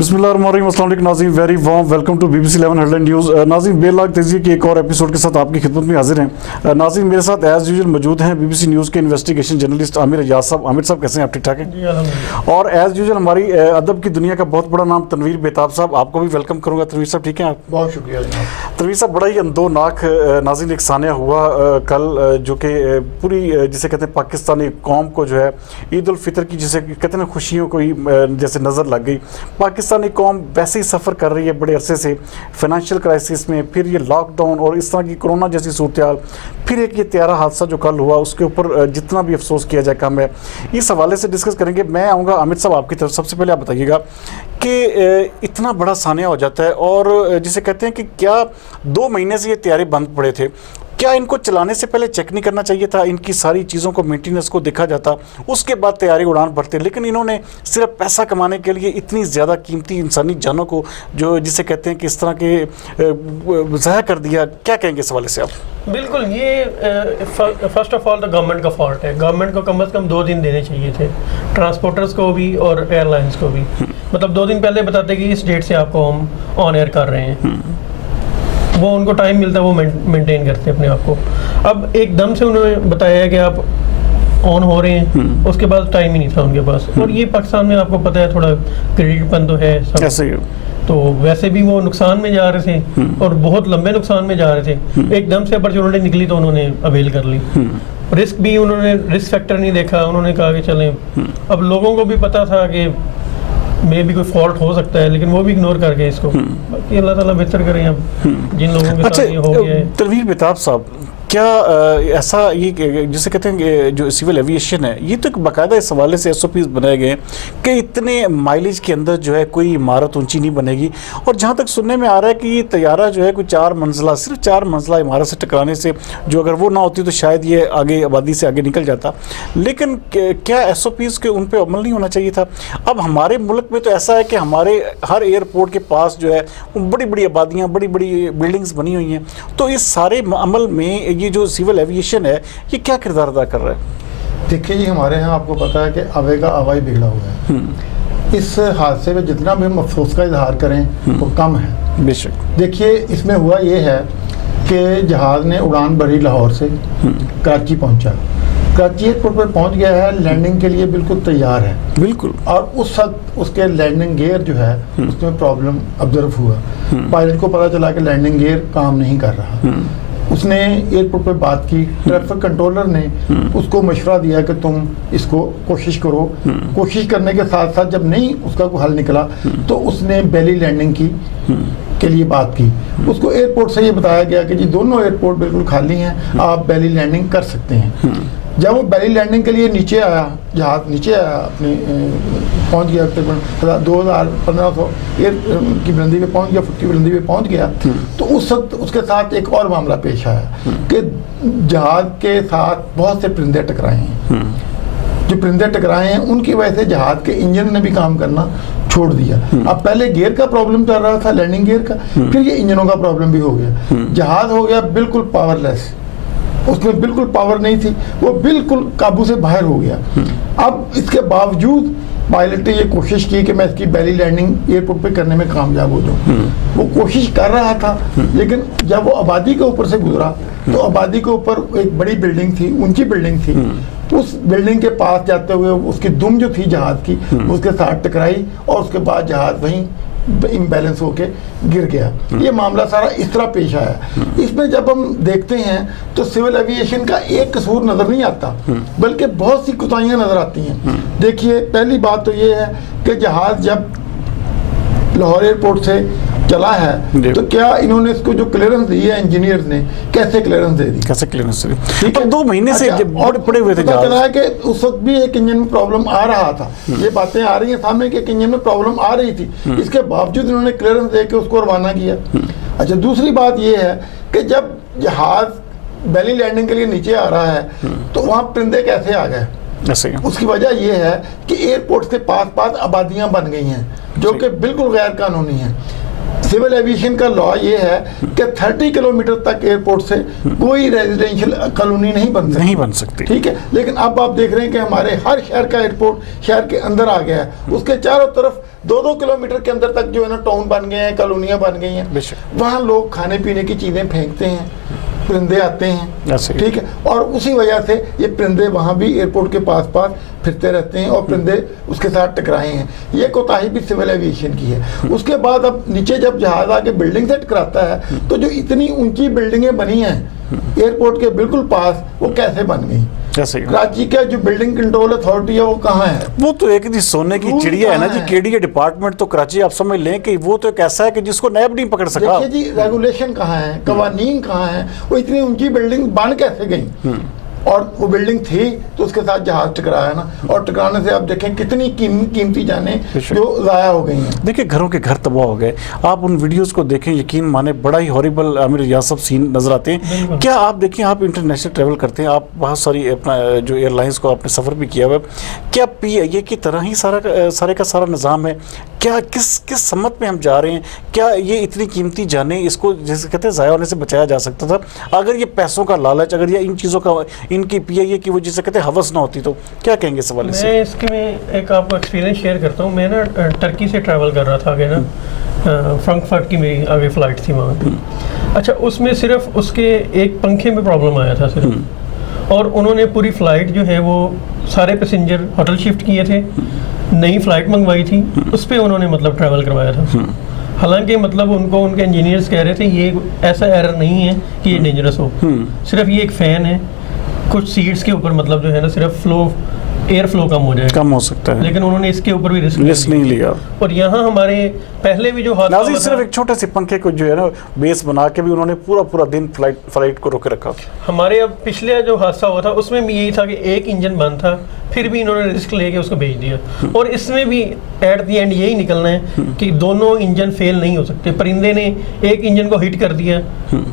बिस्मिल्लाहिर्रहमानिर्रहीम, अस्सलाम वालेकुम नाज़रीन, very warm welcome to BBC 11 headline news. नाज़रीन, बेलाग तेज़ी के एक और एपिसोड के साथ आपकी खिदमत में हाजिर हैं। नाज़रीन, मेरे साथ एज यूजुअल मौजूद हैं BBC न्यूज़ के इन्वेस्टिगेशन जर्नलिस्ट आमिर एजाज साहब। आमिर साहब, कैसे हैं आप? ठीक ठाक हैं? जी अल्हम्दुलिल्लाह। और एज यूजुअल हमारी अदब की दुनिया का बहुत बड़ा नाम तनवीर बेताब साहब, आपको भी वेलकम करूँगा। तनवीर साहब, ठीक हैं आप? बहुत शुक्रिया जनाब। तनवीर साहब, बड़ा ही अंदोनाक नाज़रीन एक सानिया हुआ कल, जो कि पूरी जिसे कहते हैं पाकिस्तानी कौम को जो है ईद उल फितर की जिसे कहते हैं खुशियों को ही जैसे नज़र लग गई। पाकिस्तानी कौम वैसे ही सफ़र कर रही है बड़े अरसे से फाइनेंशियल क्राइसिस में, फिर ये लॉकडाउन और इस तरह की कोरोना जैसी सूरत-ए-हाल, फिर एक ये त्यारा हादसा जो कल हुआ, उसके ऊपर जितना भी अफसोस किया जाए कम है। इस हवाले से डिस्कस करेंगे। मैं आऊँगा अमित साहब आपकी तरफ। सबसे पहले आप बताइएगा कि इतना बड़ा सानिया हो जाता है और जिसे कहते हैं कि क्या 2 महीने से ये तैयारी बंद पड़े थे, क्या इनको चलाने से पहले चेक नहीं करना चाहिए था? इनकी सारी चीज़ों को मेंटेनेंस को देखा जाता, उसके बाद तैयारी उड़ान भरते। लेकिन इन्होंने सिर्फ पैसा कमाने के लिए इतनी ज़्यादा कीमती इंसानी जानों को जो जिसे कहते हैं कि इस तरह के ज़ाया कर दिया। क्या कहेंगे इस हवाले से आप? बिल्कुल, ये फर्स्ट ऑफ ऑल तो गवर्नमेंट का फॉल्ट है। गवर्नमेंट को कम से कम 2 दिन देने चाहिए थे, ट्रांसपोर्टर्स को भी और एयरलाइंस को भी। मतलब 2 दिन पहले बताते कि इस डेट से आपको हम ऑन एयर कर रहे हैं, वो उनको टाइम मिलता है, वो मेंटेन करते हैं अपने आप को। अब एकदम से उन्होंने बताया कि आप ऑन हो रहे हैं, उसके बाद टाइम ही नहीं था उनके पास। और ये पाकिस्तान में आपको पता है थोड़ा क्रेडिटपन तो है सब, ऐसे ही तो वैसे भी वो नुकसान में जा रहे थे और बहुत लंबे नुकसान में जा रहे थे। एकदम से अपॉर्चुनिटी निकली तो उन्होंने अवेल कर ली। रिस्क भी उन्होंने रिस्क फैक्टर नहीं देखा, उन्होंने कहा कि चलें। अब लोगों को भी पता था कि मे भी कोई फॉल्ट हो सकता है, लेकिन वो भी इग्नोर कर गए इसको। बाकी अल्लाह ताला बेहतर करें अब जिन लोगों के साथ ये हो गया है। तनवीर बेताब साहब, क्या ऐसा ये जिसे कहते हैं जो सिविल एविएशन है, ये तो एक बाकायदा इस हवाले से SOPs बनाए गए हैं कि इतने माइलेज के अंदर जो है कोई इमारत ऊंची नहीं बनेगी। और जहाँ तक सुनने में आ रहा है कि ये तैयारा जो है कोई 4 मंजिला, सिर्फ 4 मंजिला इमारत से टकराने से, जो अगर वो ना होती तो शायद ये आगे आबादी से आगे निकल जाता। लेकिन क्या SOPs के उन पर अमल नहीं होना चाहिए था? अब हमारे मुल्क में तो ऐसा है कि हमारे हर एयरपोर्ट के पास जो है बड़ी बड़ी आबादियाँ, बड़ी बड़ी बिल्डिंग्स बनी हुई हैं। तो इस सारे अमल में ये जो सिविल एविएशन है, ये क्या किरदार अदा कर रहा है? देखिए जी, हमारे यहाँ आपको पता है कि आवे का आवा ही बिगड़ा हुआ है। इस हादसे में जितना भी हम अफसोस का इजहार करें वो कम है। बेशक। देखिए, इसमें हुआ ये है कि जहाज़ ने उड़ान भरी लाहौर से, कराची पहुंचा, कराची एयरपोर्ट पर पहुंच गया है, लैंडिंग के लिए बिल्कुल तैयार है। बिल्कुल। और उस वक्त उसके लैंडिंग गियर जो है उसमें प्रॉब्लम ऑब्जर्व हुआ। पायलट को पता चला कि लैंडिंग गियर काम नहीं कर रहा। उसने एयरपोर्ट पे बात की, ट्रैफिक कंट्रोलर ने उसको मशवरा दिया कि तुम इसको कोशिश करो। कोशिश करने के साथ साथ जब नहीं उसका कोई हल निकला तो उसने बेली लैंडिंग के लिए बात की। उसको एयरपोर्ट से ये बताया गया कि जी दोनों एयरपोर्ट बिल्कुल खाली हैं, आप बेली लैंडिंग कर सकते हैं। जब वो बेली लैंडिंग के लिए नीचे आया, जहाज नीचे आया, अपने पहुंच गया तकरीबन 2500 की बुलंदी पे पहुंच गया, 50 की बुलंदी पे पहुंच गया। तो उस वक्त उसके साथ एक और मामला पेश आया कि जहाज के साथ बहुत से परिंदे टकराए हैं। जो परिंदे टकराए हैं उनकी वजह से जहाज के इंजन ने भी काम करना छोड़ दिया। अब पहले गियर का प्रॉब्लम चल रहा था, लैंडिंग गियर का, फिर ये इंजनों का प्रॉब्लम भी हो गया। जहाज हो गया बिल्कुल पावरलेस, उसमें बिल्कुल पावर नहीं थी, वो बिल्कुल काबू से बाहर हो गया। अब इसके बावजूद पायलट ने ये कोशिश की कि मैं इसकी बेली लैंडिंग एयरपोर्ट पे करने में कामयाब हो जाऊँ। वो कोशिश कर रहा था, लेकिन जब वो आबादी के ऊपर से गुजरा तो आबादी के ऊपर एक बड़ी बिल्डिंग थी, ऊंची बिल्डिंग थी। उस बिल्डिंग के पास जाते हुए उसकी दुम जो थी जहाज की उसके साथ टकराई और उसके बाद जहाज वहीं इम्बैलेंस होके गिर गया। ये मामला सारा इस तरह पेश आया। इसमें जब हम देखते हैं तो सिविल एविएशन का एक कसूर नजर नहीं आता, बल्कि बहुत सी कोताहियां नजर आती हैं। देखिए, पहली बात तो ये है कि जहाज जब लाहौर एयरपोर्ट से चला है तो क्या इन्होंने इसको जो क्लियरेंस दी है इंजीनियर्स ने, कैसे क्लियरेंस दे दी? कैसे क्लियरेंस दी? ठीक है, 2 महीने से और पड़े हुए थे। पता चला है कि उस वक्त भी एक इंजन में प्रॉब्लम आ रहा था। ये बातें आ रही हैं सामने कि एक इंजन में प्रॉब्लम आ रही थी, इसके बावजूद इन्होंने क्लियरेंस दे के उसको रवाना किया। अच्छा, दूसरी बात ये है कि जब जहाज बेली लैंडिंग के लिए नीचे आ रहा है तो वहाँ परिंदे कैसे आ गए? उसकी वजह यह है कि एयरपोर्ट से पास पास आबादियां बन गई हैं जो कि बिल्कुल गैर कानूनी हैं। सिविल एविएशन का लॉ ये है कि 30 किलोमीटर तक एयरपोर्ट से कोई रेजिडेंशियल कॉलोनी नहीं बन सकती। ठीक है, लेकिन अब आप देख रहे हैं कि हमारे हर शहर का एयरपोर्ट शहर के अंदर आ गया है, उसके चारों तरफ 2-2 किलोमीटर के अंदर तक जो है ना टाउन बन गए हैं, कॉलोनियां बन गई हैं। वहाँ लोग खाने पीने की चीज़ें फेंकते हैं, परिंदे आते हैं, ठीक है, और उसी वजह से ये परिंदे वहाँ भी एयरपोर्ट के पास फिरते रहते हैं और परिंदे उसके साथ टकराए हैं। ये कोताही भी सिविल एविएशन की है। उसके बाद अब नीचे जब जहाज आके बिल्डिंग से टकराता है तो जो इतनी ऊंची बिल्डिंगें बनी हैं एयरपोर्ट के बिल्कुल पास, वो कैसे बन गई? कराची का जो बिल्डिंग कंट्रोल अथॉरिटी है वो कहाँ है? वो तो एक सोने की चिड़िया है ना जी, केडीए डिपार्टमेंट तो कराची आप समझ लें कि वो तो एक ऐसा है कि जिसको नैब नहीं पकड़ सका। देखिए जी, रेगुलेशन कहाँ है, कवानीन कहाँ है? वो इतनी ऊंची बिल्डिंग बन कैसे गई? और वो बिल्डिंग थी तो उसके साथ जहाज टकराया ना, और टकराने से आप देखें कितनी कीमती जानें जो ज़ाया हो गई हैं। देखिए घरों के घर तबाह हो गए। आप उन वीडियोस को देखें, यकीन माने बड़ा ही हॉरिबल आमिर यासब सीन नजर आते हैं। क्या आप देखें, आप इंटरनेशनल ट्रैवल करते हैं, आप बहुत सारी अपना जो एयरलाइंस को आपने सफ़र भी किया हुआ है, क्या PIA की तरह ही सारे का सारा निज़ाम है? क्या किस सम्मत में हम जा रहे हैं? क्या ये इतनी कीमती जानें इसको जैसे कहते हैं ज़ाया होने से बचाया जा सकता था अगर ये पैसों का लालच, अगर ये इन चीज़ों का इनकी PIA की वो जिसे कहते हैं हवस ना होती? तो क्या कहेंगे इस हवाले से? मैं इसके में एक आपको एक्सपीरियंस शेयर करता हूँ। मैं ना टर्की से ट्रैवल कर रहा था आगे ना, फ्रैंकफर्ट की मेरी आगे फ़्लाइट थी वहाँ पे। अच्छा, उसमें सिर्फ उसके एक पंखे में प्रॉब्लम आया था सिर्फ, और उन्होंने पूरी फ़्लाइट जो है वो सारे पैसेंजर होटल शिफ्ट किए थे, नई फ़्लाइट मंगवाई थी, उस पर उन्होंने मतलब ट्रैवल करवाया था। हालांकि मतलब उनको उनके इंजीनियर्स कह रहे थे ये ऐसा एरर नहीं है कि ये डेंजरस हो, सिर्फ ये एक फ़ैन है, कुछ सीट्स के ऊपर मतलब जो है ना सिर्फ एयर फ्लो कम हो सकता है, लेकिन उन्होंने इसके ऊपर भी रिस्क नहीं लिया। और यहाँ हमारे पहले भी जो हादसा हुआ सिर्फ एक छोटे से पंखे को जो है ना बेस बना के भी उन्होंने पूरा दिन फ्लाइट को रोके रखा। हमारे अब पिछले जो हादसा हुआ था उसमें भी यही था कि एक इंजन बंद था, फिर भी इन्होंने रिस्क लेके उसको भेज दिया। और इसमें भी एट दी एंड यही निकलना है कि दोनों इंजन फेल नहीं हो सकते। परिंदे ने एक इंजन को हिट कर दिया,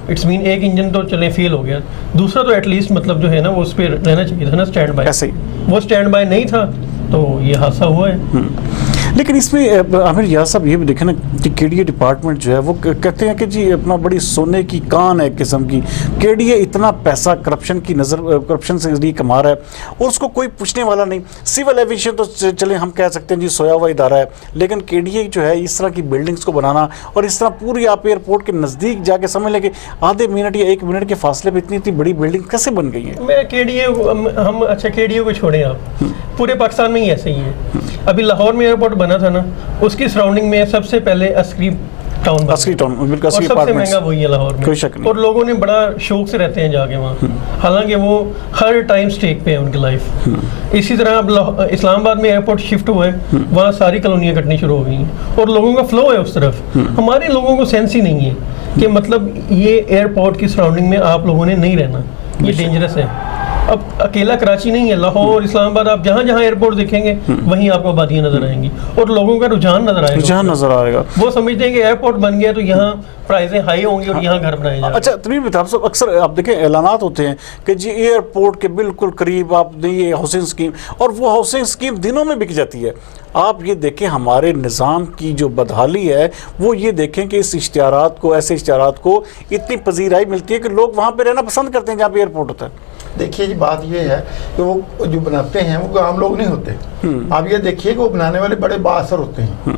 इट्स मीन एक इंजन तो चले फेल हो गया, दूसरा तो एटलीस्ट मतलब जो है ना वो उस पर रहना चाहिए था ना स्टैंड बाय। वो स्टैंड बाय नहीं था तो ये हादसा हुआ है। लेकिन इसमें आमिर यासब ये भी देखें ना कि केडीए डिपार्टमेंट जो है वो कहते हैं कि जी अपना बड़ी सोने की कान है किस्म की। केडीए इतना पैसा करप्शन से जरिए कमा रहा है और उसको कोई पूछने वाला नहीं। सिविल एविएशन तो चले हम कह सकते हैं जी सोया हुआ इदारा है, लेकिन केडीए जो है इस तरह की बिल्डिंग्स को बनाना और इस तरह पूरी आप एयरपोर्ट के नज़दीक जाके समझ लें कि आधे मिनट या 1 मिनट के फासले पर इतनी बड़ी बिल्डिंग कैसे बन गई है? मैं केडीए केडीए को छोड़ें आप, पूरे पाकिस्तान में ही ऐसे ही है। अभी लाहौर में एयरपोर्ट बना था ना, उसकी सराउंडिंग में सबसे पहले अस्करी टाउन और सबसे महंगा वही है लाहौर में, कोई शक नहीं। और लोगों ने बड़ा शौक से रहते हैं जाके वहाँ, हालांकि वो हर टाइम स्टेक पे है उनकी लाइफ। इसी तरह अब इस्लामाबाद में एयरपोर्ट शिफ्ट हुआ है, वहाँ सारी कॉलोनियाँ कटनी शुरू हो गई हैं और लोगों का फ्लो है उस तरफ। हमारे लोगों को सेंस ही नहीं है कि मतलब ये एयरपोर्ट की सराउंडिंग में आप लोगों ने नहीं रहना, ये डेंजरस है। अब अकेला कराची नहीं है, लाहौर, इस्लामाबाद, आप जहाँ जहाँ एयरपोर्ट देखेंगे वहीं आपको आबादियाँ नजर आएंगी और लोगों का रुझान नजर आएगा। वो समझते हैं कि एयरपोर्ट बन गया तो यहाँ प्राइसें हाई होंगी और यहाँ घर बनाए जाएंगे। अच्छा तमीम साहब, अक्सर आप देखें ऐलानात होते हैं कि जी एयरपोर्ट के बिल्कुल करीब आप ये हाउसिंग स्कीम, और वो हाउसिंग स्कीम दिनों में बिक जाती है। आप ये देखें हमारे निज़ाम की जो बदहाली है, वो ये देखें कि इस इश्तिहारात को, ऐसे इश्तिहारात को इतनी पजीराई मिलती है कि लोग वहाँ पे रहना पसंद करते हैं जहाँ पे एयरपोर्ट होता है। देखिए जी, बात ये है कि वो जो बनाते हैं वो आम लोग नहीं होते। आप ये देखिए कि वो बनाने वाले बड़े बासर होते हैं,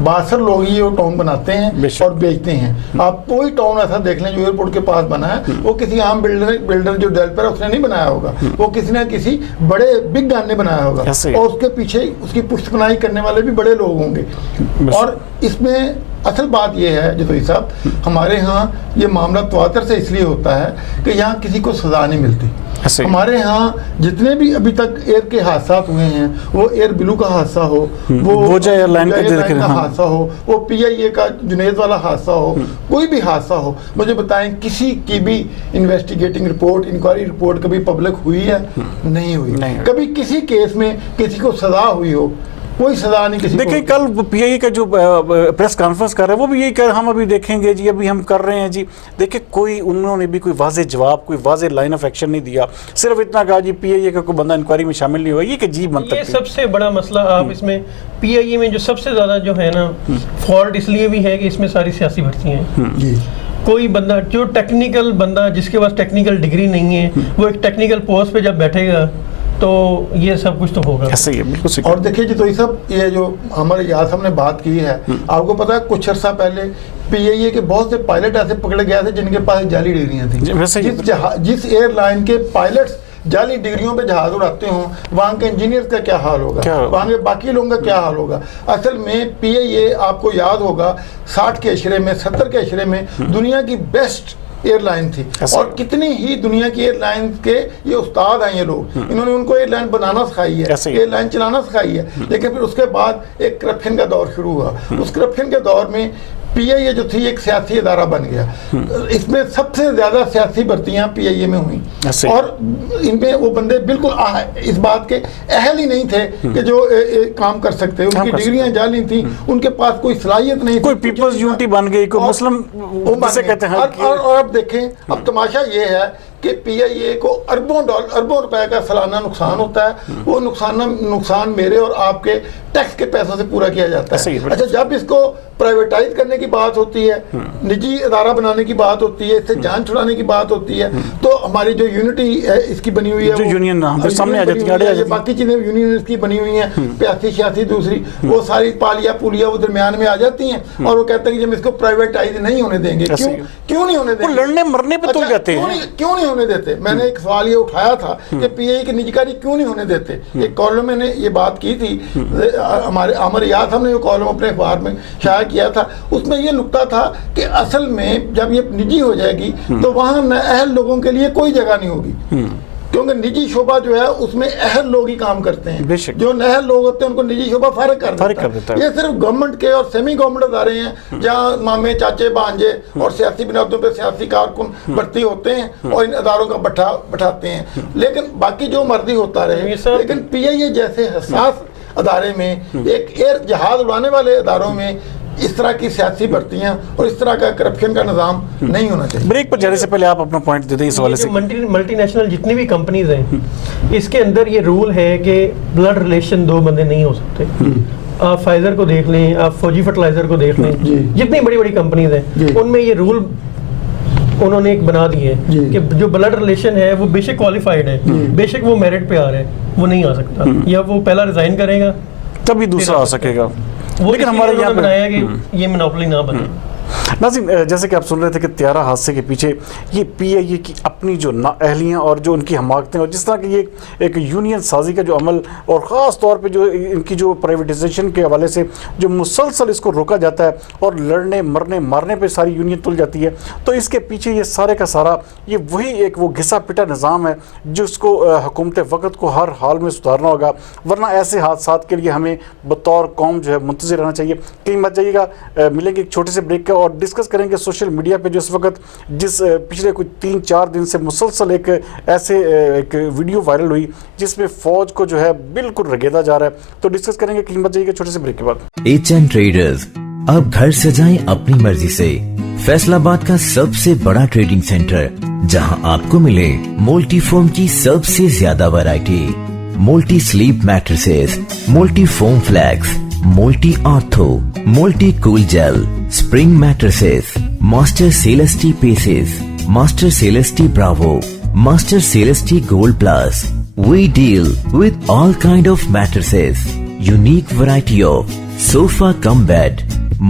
बासर लोग ही वो टाउन बनाते हैं और बेचते हैं। आप कोई टाउन ऐसा देख लें जो एयरपोर्ट के पास बना है, वो किसी आम बिल्डर जो डेवलपर है उसने नहीं बनाया होगा, वो किसी न किसी बड़े बिग गन ने बनाया होगा और उसके पीछे उसकी पुष्टपनाही करने वाले भी बड़े लोग होंगे। और इसमें असल बात यह है जदोई साहब, हमारे यहाँ ये मामला तवातर से इसलिए होता है कि यहाँ किसी को सजा नहीं मिलती। हमारे यहाँ जितने भी अभी तक एयर के हादसा हुए हैं, वो एयर ब्लू का हादसा हो, वो एयरलाइन का हादसा हो, वो PIA का जुनैद वाला हादसा हो, कोई भी हादसा हो, मुझे बताएं किसी की भी इन्वेस्टिगेटिंग रिपोर्ट, इंक्वायरी रिपोर्ट कभी पब्लिक हुई है? नहीं हुई। कभी किसी केस में किसी को सजा हुई हो? कोई सजा नहीं किसी देखिए को। कल पीआईए का जो प्रेस कॉन्फ्रेंस कर रहे हैं वो भी यही कह रहे हैं, हम अभी देखेंगे जी, अभी हम कर रहे हैं जी। देखिए कोई उन्होंने भी कोई वाज़ेह जवाब, कोई वाज़ेह लाइन ऑफ एक्शन नहीं दिया, सिर्फ इतना कहा जी पीआईए का कोई बंदा इंक्वायरी में शामिल नहीं हुआ। ये कि जी ये मंतक थी। सबसे बड़ा मसला आप इसमें पीआईए में जो सबसे ज़्यादा जो है ना फॉल्ट इसलिए भी है कि इसमें सारी सियासी भर्ती हैं। जी कोई बंदा जो टेक्निकल बंदा जिसके पास टेक्निकल डिग्री नहीं है वो एक टेक्निकल पोस्ट पे जब बैठेगा तो ये सब कुछ तो होगा। ऐसे ही है, बिल्कुल सही। और देखिए जी, तो ये सब ये जो हमारे याद हमने बात की है, आपको पता है कुछ अर्सा पहले पीआईए के बहुत से पायलट ऐसे पकड़े गए थे जिनके पास जाली डिग्रियां जी, वैसे थी। जिस एयरलाइन के पायलट्स जाली डिग्रियों पे जहाज उड़ाते हों, वहाँ के इंजीनियर्स का क्या हाल होगा, वहाँ के बाकी लोगों का क्या हाल होगा। असल में पीआईए आपको याद होगा 60 के अशरे में 70 के अशरे में दुनिया की बेस्ट एयरलाइन थी, और कितनी ही दुनिया की एयरलाइन के ये उस्ताद हैं ये लोग, इन्होंने उनको एयरलाइन बनाना सिखाई है, एयरलाइन चलाना सिखाई है। लेकिन फिर उसके बाद एक करप्शन का दौर शुरू हुआ। उस करप्शन के दौर में पीआईए जो थी एक सियासी इदारा बन गया। इसमें सबसे ज्यादा सियासी भर्तियां पीआईए में हुई, और इनमें वो बंदे बिल्कुल इस बात के अहल ही नहीं थे कि जो काम कर सकते। उनकी डिग्रियां जाली थी, उनके पास कोई सलाहियत नहीं, कोई पीपल्स यूनिटी बन गई, कोई मुस्लिम जिसे कहते हैं। और अब देखें, अब तमाशा ये है कि पीआईए को अरबों रुपए का सालाना नुकसान होता है। वो नुकसान मेरे और आपके टैक्स के पैसों से पूरा किया जाता है। अच्छा, जब इसको प्राइवेटाइज करने की बात होती है, निजी इदारा बनाने की बात होती है, इससे जान छुड़ाने की बात होती है, तो हमारी जो यूनिटी है इसकी बनी हुई है, जो यूनियन सामने आ जाती है, बाकी चीजें यूनियन इसकी बनी हुई हैं, 85-86 दूसरी, वो सारी पालिया पुलिया वो दरमियान में आ जाती हैं, और वो कहते हैं कि हम इसको प्राइवेटाइज नहीं होने देंगे। क्यों नहीं होने देंगे? लड़ने मरने पे तुल जाते हैं। क्यों नहीं होने देते? मैंने एक सवाल ये उठाया था कि पीआईए की निजीकारी क्यों नहीं होने देते। एक कॉलम में ने ये बात की थी, हमारे याद हमने वो कॉलम अपने अखबार में शाया किया था। उसमें ये नुक्ता था कि असल में जब ये निजी हो जाएगी तो वहाँ अहल लोगों के लिए कोई जगह नहीं होगी, क्योंकि निजी शोबा जो है उसमें अहल लोग ही काम करते हैं। जो अहल लोग होते हैं उनको निजी शोबा फारिग कर देता है। ये सिर्फ गवर्नमेंट के और सेमी गवर्नमेंट अदारे हैं जहाँ मामे चाचे भांजे और सियासी बुनियादों पे सियासी कारकुन भर्ती होते हैं और इन अदारों का बैठाते हैं। लेकिन बाकी जो मर्जी होता रहे, लेकिन पीआईए जैसे हसास अदारे में, एक एयर जहाज उड़ाने वाले अदारों में इस तरह की सियासी भर्तियां और इस तरह का करप्शन का निज़ाम नहीं होना चाहिए। ब्रेक पर जाने से पहले आप अपना पॉइंट दे दें इस वाले से। मल्टीनेशनल जितनी भी कंपनीज हैं, इसके अंदर ये रूल है कि ब्लड रिलेशन 2 बंदे नहीं हो सकते। आप फाइजर को देख लें, आप फौजी फर्टिलाइजर को देख लें, जितनी बड़ी बड़ी कंपनीज हैं उनमें ये रूल उन्होंने एक बना दिए कि जो ब्लड रिलेशन है वो बेशक क्वालिफाइड है, बेशक वो मेरिट पे आ रहा है, वो नहीं आ सकता, या वो पहला रिजाइन करेगा तभी दूसरा आ सकेगा। लेकिन हमारे यहाँ बनाया कि ये मोनोपोली ना बने। नाज़रीन, जैसे कि आप सुन रहे थे कि त्यारा हादसे के पीछे ये पीआईए की अपनी जो नाअहलियाँ और जो उनकी हमाकतें, और जिस तरह की ये एक यूनियन साजी का जो अमल, और ख़ास तौर पे जो इनकी जो प्राइवेटाइजेशन के हवाले से जो मुसलसल इसको रोका जाता है और लड़ने मरने मारने पे सारी यूनियन तुल जाती है, तो इसके पीछे ये सारे का सारा ये वही एक वो घिसा पिटा निज़ाम है जिसको हुकूमत वक़्त को हर हाल में सुधारना होगा, वरना ऐसे हादसात के लिए हमें बतौर कौम जो है मुंतज़िर रहना चाहिए। कहीं मत जाइएगा, मिलेंगे एक छोटे से ब्रेक का और डिस्कस करेंगे सोशल मीडिया पे जो इस वक्त जिस पिछले कुछ 3-4 दिन से मुसलसल एक ऐसे एक वीडियो वायरल हुई जिसमें फौज को जो है बिल्कुल रगेदा जा रहा है, तो डिस्कस करेंगे। कीमत जाइएगा छोटे से ब्रेक के बाद। एच.एन. ट्रेडर्स अब घर सजाएं अपनी मर्जी से। फैसलाबाद का सबसे बड़ा ट्रेडिंग सेंटर जहां आपको मिले मोल्टी फोम की सबसे ज्यादा variety, Molty sleep mattresses, Molty foam flex, Molty ortho, Molty cool gel, spring mattresses, master Celeste paces, master Celeste bravo, master Celeste gold plus. We deal with all kind of mattresses, unique variety of sofa cum bed,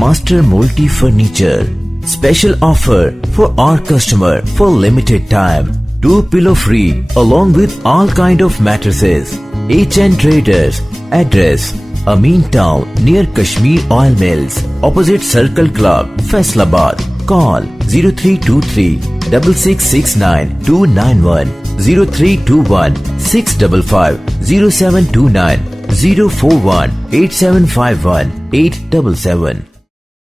master multi furniture. Special offer for our customer for limited time. 2 pillow free along with all kind of mattresses. H.N. Traders. Address Amin Town near Kashmir Oil Mills, opposite Circle Club, Faisalabad. Call 0323 6669 291, 0321 655 0729, 041 8751 877.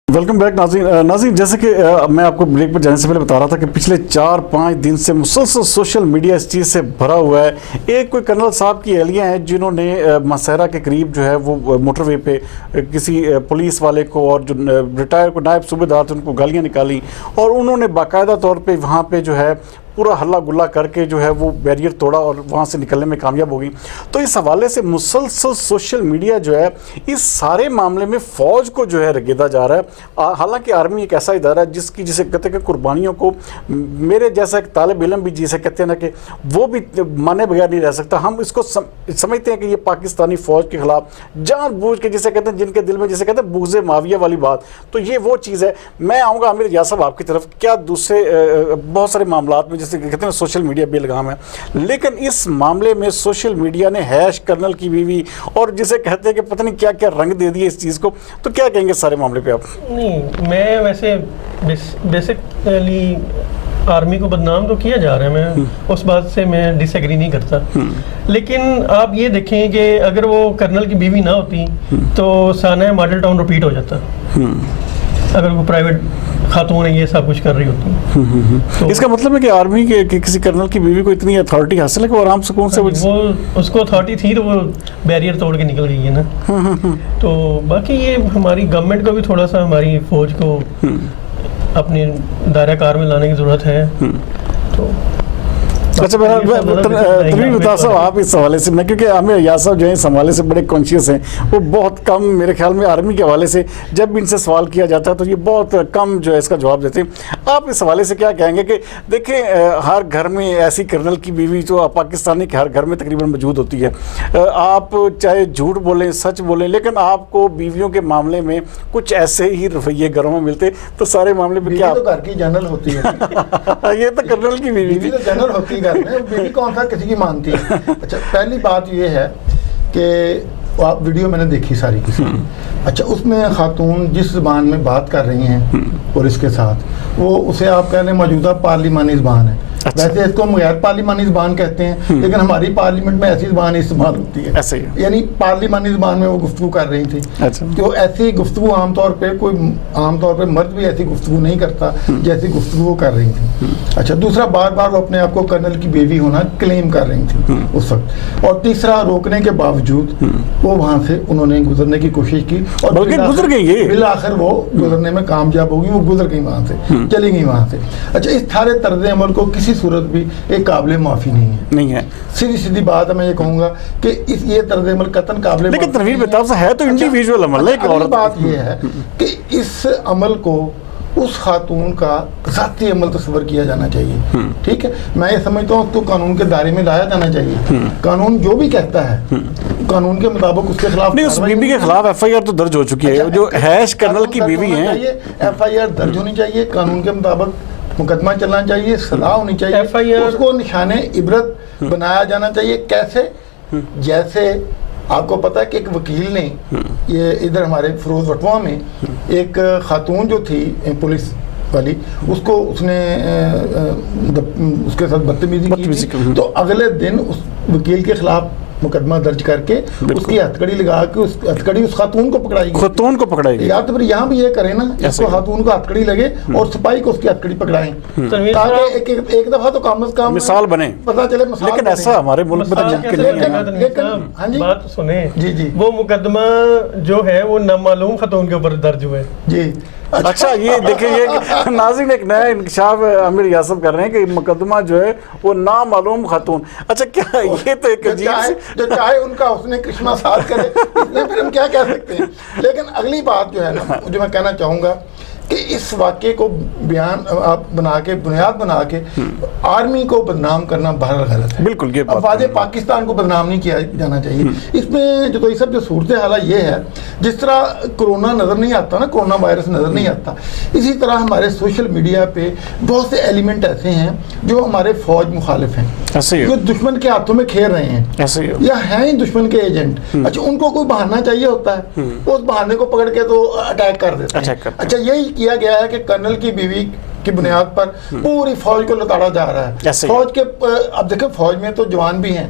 Welcome back नाज़रीन, जैसे कि मैं आपको break पर जाने से पहले बता रहा था कि पिछले 4-5 दिन से मुसलसल सोशल मीडिया इस चीज़ से भरा हुआ है। एक कोई कर्नल साहब की एहलियाँ हैं जिन्होंने मसहरा के करीब जो है वो मोटरवे पे किसी पुलिस वाले को और जो रिटायर को नायब सूबेदार थे उनको गालियाँ निकाली और उन्होंने बाकायदा तौर पर वहाँ पर जो है पूरा हल्ला गुल्ला करके जो है वो बैरियर तोड़ा और वहाँ से निकलने में कामयाब हो गई। तो इस हवाले से मुसलसल सोशल मीडिया जो है इस सारे मामले में फ़ौज को जो है रगेदा जा रहा है। हालांकि आर्मी एक ऐसा इदारा है जिसकी जिसे कहते हैं कि कुर्बानियों को मेरे जैसा एक तालिब इल्म भी जिसे कहते हैं ना कि वो भी माने बगैर नहीं रह सकता। हम इसको समझते हैं कि ये पाकिस्तानी फ़ौज के ख़िलाफ़ जानबूझ के जिसे कहते हैं जिनके दिल में जिसे कहते हैं बुग़्ज़े माविया वाली बात, तो ये वो चीज़ है। मैं आऊँगा आमिर रियाज साहब आपकी तरफ, क्या दूसरे बहुत सारे मामलात में जैसे कहते हैं सोशल मीडिया बेलगाम है, लेकिन इस मामले में सोशल मीडिया ने हैश कर्नल की बीवी और जिसे कहते हैं कि पता नहीं क्या क्या रंग दे दिए इस चीज़ को, तो क्या कहेंगे सारे मामले पे आप? नहीं, मैं वैसे बेसिकली आर्मी को बदनाम तो किया जा रहा है, मैं उस बात से मैं डिसएग्री नहीं करता, लेकिन आप ये देखें कि अगर वो कर्नल की बीवी ना होती तो साना मॉडल टाउन रिपीट हो जाता अगर वो प्राइवेट खातून है ये सब कुछ कर रही होती। तो इसका मतलब है कि आर्मी के किसी कर्नल की बीवी को इतनी अथॉरिटी हासिल है कि वो आराम सुकून से वो उसको अथॉरिटी थी तो वो बैरियर तोड़ के निकल गई है ना। तो बाकी ये हमारी गवर्नमेंट को भी थोड़ा सा हमारी फौज को अपने दायरा कार में लाने की ज़रूरत है। तो अच्छा तनवीर बता साहब आप इस हवाले से, मैं क्योंकि आमिर रियाज साहब जो है इस हवाले से बड़े कॉन्शियस हैं, वो बहुत कम मेरे ख्याल में आर्मी के हवाले से जब भी इनसे सवाल किया जाता है तो ये बहुत कम जो है इसका जवाब देते हैं। आप इस हवाले से क्या कहेंगे कि देखें हर घर में ऐसी कर्नल की बीवी जो पाकिस्तानी के हर घर में तकरीबन मौजूद होती है, आप चाहे झूठ बोलें सच बोलें, लेकिन आपको बीवियों के मामले में कुछ ऐसे ही रवैये घरों में मिलते, तो सारे मामले में क्या घर की जनरल होती है ये तो कर्नल की बीवी तो जनरल होती है, बीवी कौन सा किसी की मानती है। अच्छा पहली बात ये है कि आप वीडियो मैंने देखी सारी किसी, अच्छा उसमें खातून जिस ज़बान में बात कर रही हैं पुलिस के साथ, वो उसे आप कह लें मौजूदा पार्लिमानी ज़बान है। अच्छा। वैसे इसको हम गैर पार्लिमानी ज़बान कहते हैं, लेकिन हमारी पार्लियामेंट में ऐसी ज़बान इस्तेमाल होती है, ऐसे ही यानी पार्लिमानी ज़बान में वो गुफ्तगू कर रही थी। अच्छा। तो ऐसी गुफ्तगू आमतौर पे मर्द भी ऐसी गुफ्तगू नहीं करता जैसी गुफ्तगू वो कर रही थी। अच्छा दूसरा, बार बार वो अपने आप को कर्नल की बीवी होना क्लेम कर रही थी उस वक्त, और तीसरा रोकने के बावजूद वो वहाँ से उन्होंने गुजरने की कोशिश की और गुजर गई, बिल आखिर वो गुजरने में कामयाब होगी, वो गुजर गई वहाँ से, चली गई वहाँ से। अच्छा इस सारे तर्ज अमल को किसी सूरत भी एक काबिल माफ़ी नहीं है। सीधी बात है, मैं ये कहूँगा कि ये तर्ज अमल कतन काबिल, लेकिन तनवीर बेताब से है तो इंडिविजुअल अमल है। और बात ये है कि इस अमल को उस खातून का ज़ाती अमल तस्वर किया जाना चाहिए। ठीक है, मैं ये समझता हूँ तो कानून के दायरे में लाया जाना चाहिए। कानून जो भी कहता है कानून के मुताबिक उसके खिलाफ नहीं, उस बीवी के खिलाफ FIR तो दर्ज हो चुकी है। जो हैश कर्नल की बीवी है, FIR दर्ज होनी चाहिए, कानून के मुताबिक मुकदमा चलना चाहिए, सलाह होनी चाहिए, उसको निशाने इबरत बनाया जाना चाहिए। कैसे? जैसे आपको पता है कि एक वकील ने ये इधर हमारे फिरोज वटवा में एक खातून जो थी पुलिस वाली, उसको उसने उसके साथ बदतमीजी की, तो अगले दिन उस वकील के खिलाफ मुकदमा दर्ज करके उसकी हथकड़ी लगा के उस हथकड़ी उस खातून को पकड़ाई गई। या तो फिर यहाँ भी ये करें ना, इसको खातून को हथकड़ी लगे और सिपाही को उसकी हथकड़ी पकड़ाएं, ताकि एक दफा तो कम से कम मिसाल बने, पता चले। लेकिन ऐसा हमारे मुल्क में लेकिन बात सुने जी, वो मुकदमा जो है वो नामालूम खातून के ऊपर दर्ज हुआ है जी। अच्छा ये देखिए, ये नाज़रीन एक नया इंकशाफ आमिर रियाज साहब कर रहे हैं कि मुकदमा जो है वो नामालूम खातून। अच्छा क्या ये तो एक जो चाहे उनका उसने कृष्णा साथ करे, इसमें फिर हम क्या कह सकते हैं। लेकिन अगली बात जो है ना, जो मैं कहना चाहूँगा कि इस वाक़े को बयान आप बना के बुनियाद बना के आर्मी को बदनाम करना बहरहाल गलत है। बिल्कुल ये अफवाज पाकिस्तान को बदनाम नहीं किया जाना चाहिए। इसमें जो तो ये सब जो सूरत हाल ये है, जिस तरह कोरोना नज़र नहीं आता ना, कोरोना वायरस नज़र नहीं आता, इसी तरह हमारे सोशल मीडिया पे बहुत से एलिमेंट ऐसे हैं जो हमारे फौज मुखालिफ हैं, जो दुश्मन के हाथों में खेल रहे हैं या हैं ही दुश्मन के एजेंट। अच्छा उनको कोई बहाना चाहिए होता है, उस बहाने को पकड़ के तो अटैक कर देते हैं। अच्छा यही किया गया है कि कर्नल की बीवी کی بنیاد پر پوری فوج کو لتاڑا جا رہا ہے. فوج کے اب دیکھیں فوج میں تو جوان بھی ہیں,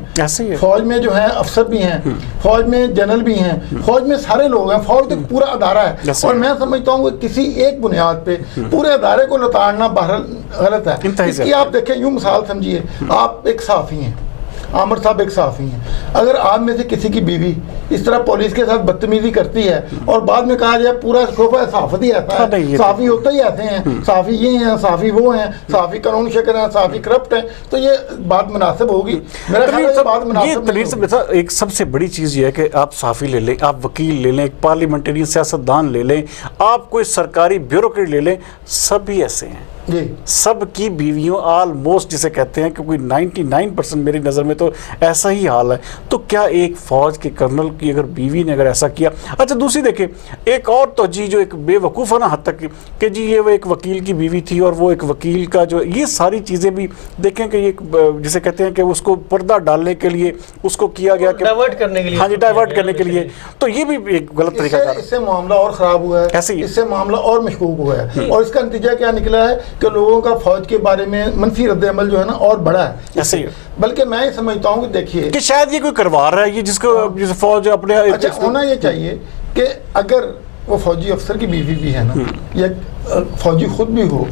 فوج میں جو ہیں افسر بھی ہیں, فوج میں جنرل بھی ہیں, فوج میں سارے لوگ ہیں, فوج تو پورا ادارہ ہے. اور میں سمجھتا ہوں کہ کسی ایک بنیاد پہ پورے ادارے کو لتاڑنا بہرحال غلط ہے. اس کی آپ دیکھیں یوں مثال سمجھیے, آپ ایک صحافی ہیں, عامر صاحب ایک صحافی ہیں, اگر آپ میں سے کسی کی بیوی اس طرح پولیس کے ساتھ بدتمیزی کرتی ہے اور بعد میں کہا جائے پورا شعبہ صحافت ہی ایسا ہے, صحافی ہوتے ہی ایسے ہیں, صحافی یہ ہیں, صحافی وہ ہیں, صحافی قانون شکر ہیں, صحافی کرپٹ ہیں, تو یہ بات مناسب ہوگی؟ میرا خیال ہے یہ بات مناسب نہیں ہوگی. ایک سب سے بڑی چیز یہ ہے کہ آپ صحافی لے لیں, آپ وکیل لے لیں, ایک پارلیمنٹری سیاستدان لے لیں, آپ کوئی سرکاری بیوروکریٹ لے لیں, سب ہی ایسے ہیں. سب کی بیویوں آلموسٹ جسے کہتے ہیں کہ کوئی 99% میری نظر میں تو ایسا ہی حال ہے. تو کیا ایک فوج کے کرنل کی اگر بیوی نے اگر ایسا کیا. اچھا دوسری دیکھیں ایک اور توجہ جو ایک بے وقوفانہ حد تک کہ جی یہ وہ ایک وکیل کی بیوی تھی اور وہ ایک وکیل کا جو یہ ساری چیزیں بھی دیکھیں کہ یہ جسے کہتے ہیں کہ اس کو پردہ ڈالنے کے لیے اس کو کیا گیا کہ ڈائیورٹ کرنے کے لیے, ہاں جی ڈائیورٹ کرنے کے لیے. تو یہ بھی ایک غلط طریقہ کار ہے. اس سے معاملہ اور خراب ہوا ہے, اس سے معاملہ اور مشکوک ہوا ہے, اور اس کا نتیجہ کیا نکلا ہے کہ لوگوں کا فوج کے بارے میں منفی رد عمل جو ہے نا اور بڑا ہے. بلکہ میں یہ سمجھتا ہوں کہ دیکھیے کہ شاید یہ کوئی کروا رہا ہے یہ جس کو فوج اپنے اچھا ہونا یہ چاہیے کہ اگر وہ فوجی افسر کی بیوی بھی ہے نا یا فوجی خود بھی ہو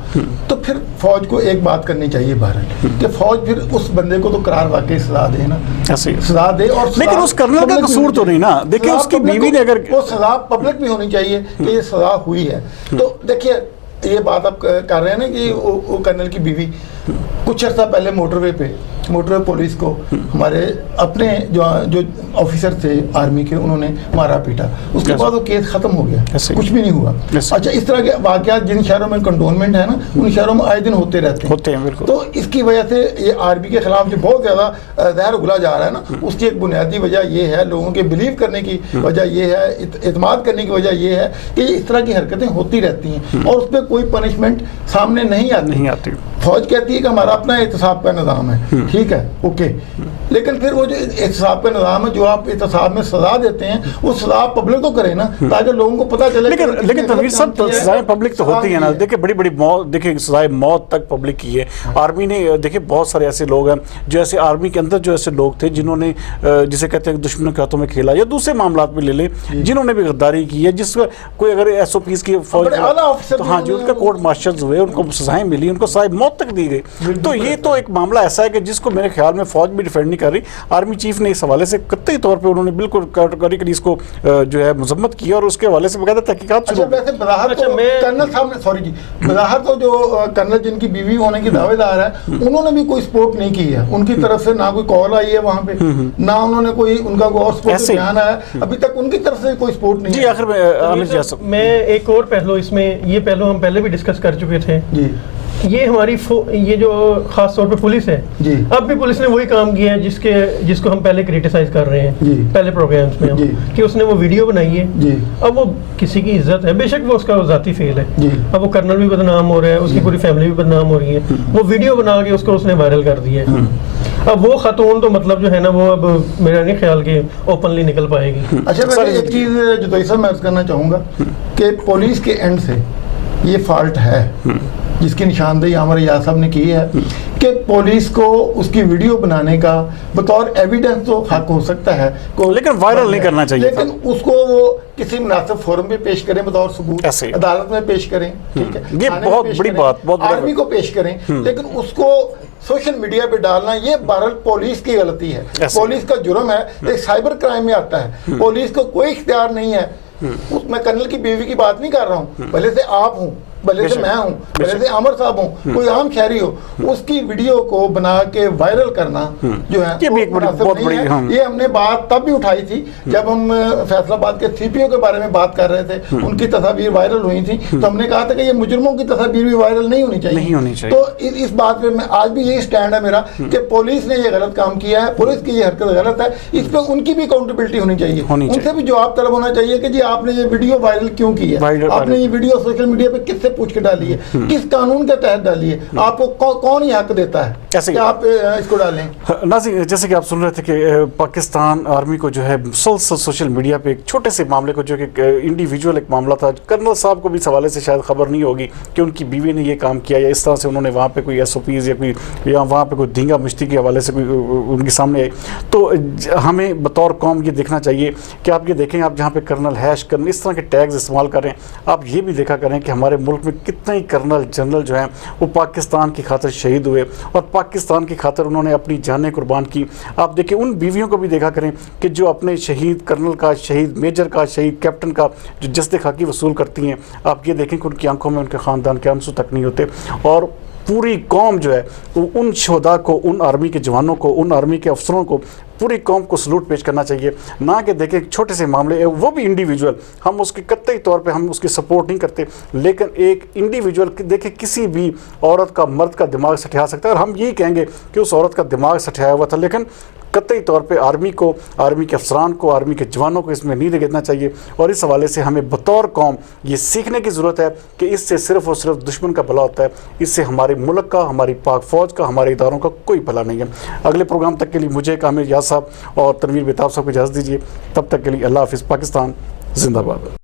تو پھر فوج کو ایک بات کرنی چاہیے بہرحال کہ فوج پھر اس بندے کو تو قرار واقعی سزا دے نا, سزا دے. اور لیکن اس کرنل کا قصور تو نہیں نا, دیکھیں اس کی بیوی نے اگر وہ سزا پبلک بھی ہونی چاہیے کہ یہ سزا ہوئی ہے. تو دیکھیے یہ بات آپ کر رہے ہیں نا کہ وہ کرنل کی بیوی کچھ عرصہ پہلے موٹر وے پولیس کو ہمارے اپنے جو آفیسر تھے آرمی کے انہوں نے مارا پیٹا, اس کے بعد وہ کیس ختم ہو گیا, کچھ بھی نہیں ہوا. اچھا اس طرح کے واقعات جن شہروں میں کنٹونمنٹ ہے نا ان شہروں میں آئے دن ہوتے رہتے ہیں. تو اس کی وجہ سے یہ آرمی کے خلاف جو بہت زیادہ زہر اگلا جا رہا ہے نا اس کی ایک بنیادی وجہ یہ ہے, لوگوں کے بلیو کرنے کی وجہ یہ ہے, اعتماد کرنے کی وجہ یہ ہے کہ اس طرح کی حرکتیں ہوتی رہتی ہیں اور اس پہ کوئی پنشمنٹ سامنے نہیں آتی. فوج کہتی ہے کہ ہمارا اپنا احتساب کا نظام ہے, ٹھیک ہے اوکے, لیکن پھر وہ جو احتساب کا نظام ہے جو آپ احتساب میں سزا دیتے ہیں وہ سزا پبلک کو کرے نا تاکہ لوگوں کو پتہ چلے. لیکن تنویر صاحب سزائیں پبلک تو ہوتی ہیں نا, دیکھیں بڑی موت, دیکھیں سزائے موت تک پبلک کی ہے. آرمی نے دیکھیں بہت سارے ایسے لوگ ہیں جو ایسے آرمی کے اندر جو ایسے لوگ تھے جنہوں نے جسے کہتے ہیں دشمنوں کے ہاتھوں میں کھیلا, یا دوسرے معاملات میں لے لیں جنہوں نے بھی غداری کی ہے, جس کا کوئی اگر ایس او پیز کی فوج ہاں جی ان کا کورٹ مارشلز ہوئے, ان کو سزائیں ملی, ان کو سزائے موت تک دی گئی. تو یہ تو ایک معاملہ ایسا ہے کہ جس کو میرے خیال میں فوج بھی ڈیفینڈ نہیں کر رہی. آرمی چیف نے اس حوالے سے قطعی طور پہ انہوں نے بالکل کیٹیگری اس کو جو ہے مذمت کی اور اس کے حوالے سے باقاعدہ تحقیقات شروع. ویسے بظاہر کرنل صاحب نے سوری جی بظاہر تو جو کرنل جن کی بیوی ہونے کی دعوے دار ہے انہوں نے بھی کوئی سپورٹ نہیں کی ہے, ان کی طرف سے نہ کوئی کال آئی ہے وہاں پہ, نہ انہوں نے کوئی ان کا کوئی اور سپورٹ بیان آیا, ابھی تک ان کی طرف سے کوئی سپورٹ نہیں. جی آخر میں ایک اور پہلو اس میں, یہ پہلو ہم پہلے بھی ڈسکس کر چکے تھے. جی یہ ہماری یہ جو خاص طور پہ پولیس ہے, اب بھی پولیس نے وہی کام کیا ہے جس کو ہم پہلے کریٹیسائز کر رہے ہیں پہلے پروگرامز میں کہ اس نے وہ ویڈیو بنائی ہے. اب وہ کسی کی عزت ہے, بے شک وہ اس کا ذاتی فیل ہے, اب وہ کرنل بھی بدنام ہو رہا ہے, اس کی پوری فیملی بھی بدنام ہو رہی ہے, وہ ویڈیو بنا کے اس نے وائرل کر دیا ہے. اب وہ خاتون تو مطلب جو ہے نا وہ اب میرا نہیں خیال کہ اوپنلی نکل پائے گی. اچھا میں ایک چیز جو صاحب میں عرض کرنا چاہوں گا کہ پولیس کے اینڈ سے یہ فالٹ ہے جس کی نشاندہی عامر ایاز صاحب نے کی ہے کہ پولیس کو اس کی ویڈیو بنانے کا بطور ایویڈنس تو حق ہو سکتا ہے لیکن وائرل نہیں کرنا چاہیے, لیکن اس کو وہ کسی مناسب فورم پہ پیش کریں بطور ثبوت, عدالت میں پیش کریں, ٹھیک ہے, یہ بہت بڑی بات, آرمی کو پیش کریں, لیکن اس کو سوشل میڈیا پہ ڈالنا یہ بہرحال پولیس کی غلطی ہے, پولیس کا جرم ہے, ایک سائبر کرائم میں آتا ہے. پولیس کو کوئی اختیار نہیں ہے. میں کرنل کی بیوی کی بات نہیں کر رہا ہوں, بھلے سے آپ ہوں, بھلے سے میں ہوں, بھلے سے عامر صاحب ہوں, کوئی عام شہری ہو, اس کی ویڈیو کو بنا کے وائرل کرنا جو ہے یہ ہم نے بات تب بھی اٹھائی تھی جب ہم فیصل آباد کے سی پی او کے بارے میں بات کر رہے تھے, ان کی تصاویر وائرل ہوئی تھی, تو ہم نے کہا تھا کہ یہ مجرموں کی تصاویر بھی وائرل نہیں ہونی چاہیے. تو اس بات پہ میں آج بھی یہی سٹینڈ ہے میرا کہ پولیس نے یہ غلط کام کیا ہے, پولیس کی یہ حرکت غلط ہے, اس پہ ان کی بھی اکاؤنٹیبلٹی ہونی چاہیے, ان سے بھی جواب طلب ہونا چاہیے کہ جی آپ نے یہ ویڈیو وائرل کیوں کی ہے, آپ نے یہ ویڈیو سوشل میڈیا پہ کس سے पूछ के डाली है, किस कानून के तहत डाली है, आपको कौन ये हक देता है ऐसे कि आप इसको डालें? नाज़रीन, जैसे कि आप सुन रहे थे कि पाकिस्तान आर्मी को जो है मुसलसल सोशल मीडिया पे एक छोटे से मामले को, जो कि इंडिविजुअल एक मामला था, कर्नल साहब को भी इस हवाले से शायद खबर नहीं होगी कि उनकी बीवी ने ये काम किया या इस तरह से उन्होंने वहाँ पे कोई SOPs या कोई या वहाँ पे कोई धींगा मुश्ती के हवाले से कोई उनके सामने आई। तो हमें बतौर कौम ये देखना चाहिए कि आप ये देखें, आप जहाँ पे कर्नल कर्नल इस तरह के टैग्स इस्तेमाल कर रहे हैं, आप ये भी देखा करें कि हमारे मुल्क में कितने ही कर्नल जनरल जो हैं वो पाकिस्तान की खातिर शहीद हुए और पाकिस्तान की खातिर उन्होंने अपनी जानें कुर्बान की। आप देखिए, उन बीवियों को भी देखा करें कि जो अपने शहीद कर्नल का, शहीद मेजर का, शहीद कैप्टन का जो जस्ते खाकी वसूल करती हैं, आप ये देखें कि उनकी आंखों में उनके ख़ानदान के आंसू तक नहीं होते। और पूरी कौम जो है वो उन शोधा को, उन आर्मी के जवानों को, उन आर्मी के अफसरों को, पूरी कौम को सलूट पेश करना चाहिए। ना कि देखें छोटे से मामले, वो भी इंडिविजुअल, हम उसके कतई तौर पे हम उसकी सपोर्ट नहीं करते, लेकिन एक इंडिविजुअल देखें किसी भी औरत का, मर्द का दिमाग सठा सकता है, और हम यही कहेंगे कि उस औरत का दिमाग सठाया हुआ था, लेकिन कतई तौर पे आर्मी को, आर्मी के अफसरान को, आर्मी के जवानों को इसमें नहीं देखना चाहिए। और इस हवाले से हमें बतौर कौम ये सीखने की ज़रूरत है कि इससे सिर्फ़ और सिर्फ दुश्मन का भला होता है, इससे हमारे मुल्क का, हमारी पाक फ़ौज का, हमारे इदारों का कोई भला नहीं है। अगले प्रोग्राम तक के लिए मुझे आमिर याद साहब और तनवीर बेताब साहब को इजाज़त दीजिए। तब तक के लिए अल्लाह हाफ़िज़। पाकिस्तान जिंदाबाद।